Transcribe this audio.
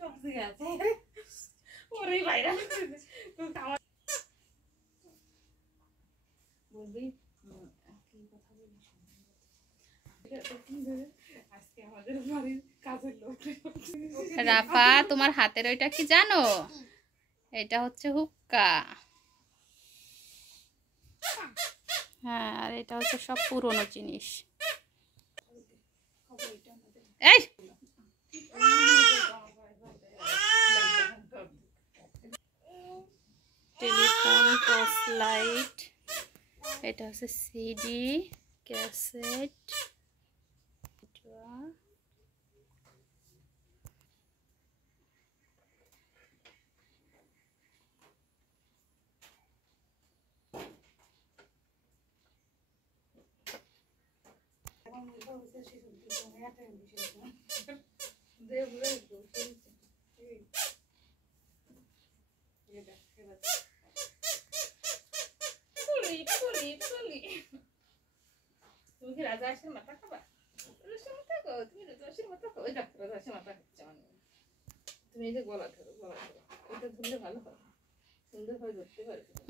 সব জায়গায় আছে ওরে ভাইরা তো আমার বলবি কি কথা বলিস আজকে আমাদের বাড়ির কাজের লোক রাফা তোমার হাতের ওইটা কি জানো? এটা হচ্ছে হুক্কা। হ্যাঁ, আর এটা হচ্ছে সব পুরনো জিনিস। এই টেলিফোন, টর্চ লাইট, এটা হচ্ছে সিডি, ক্যাসেট, তুমি কি রাজা আসের মাথা খাবা? তুমি রাজা আসের মাথা খাও? রাজা আসের মাথা খাচ্ছে মানে তুমি এই যে গলা ধরো, এটা ধরলে ভালো হয়, সুন্দর ভাবে ধরতে পারবে।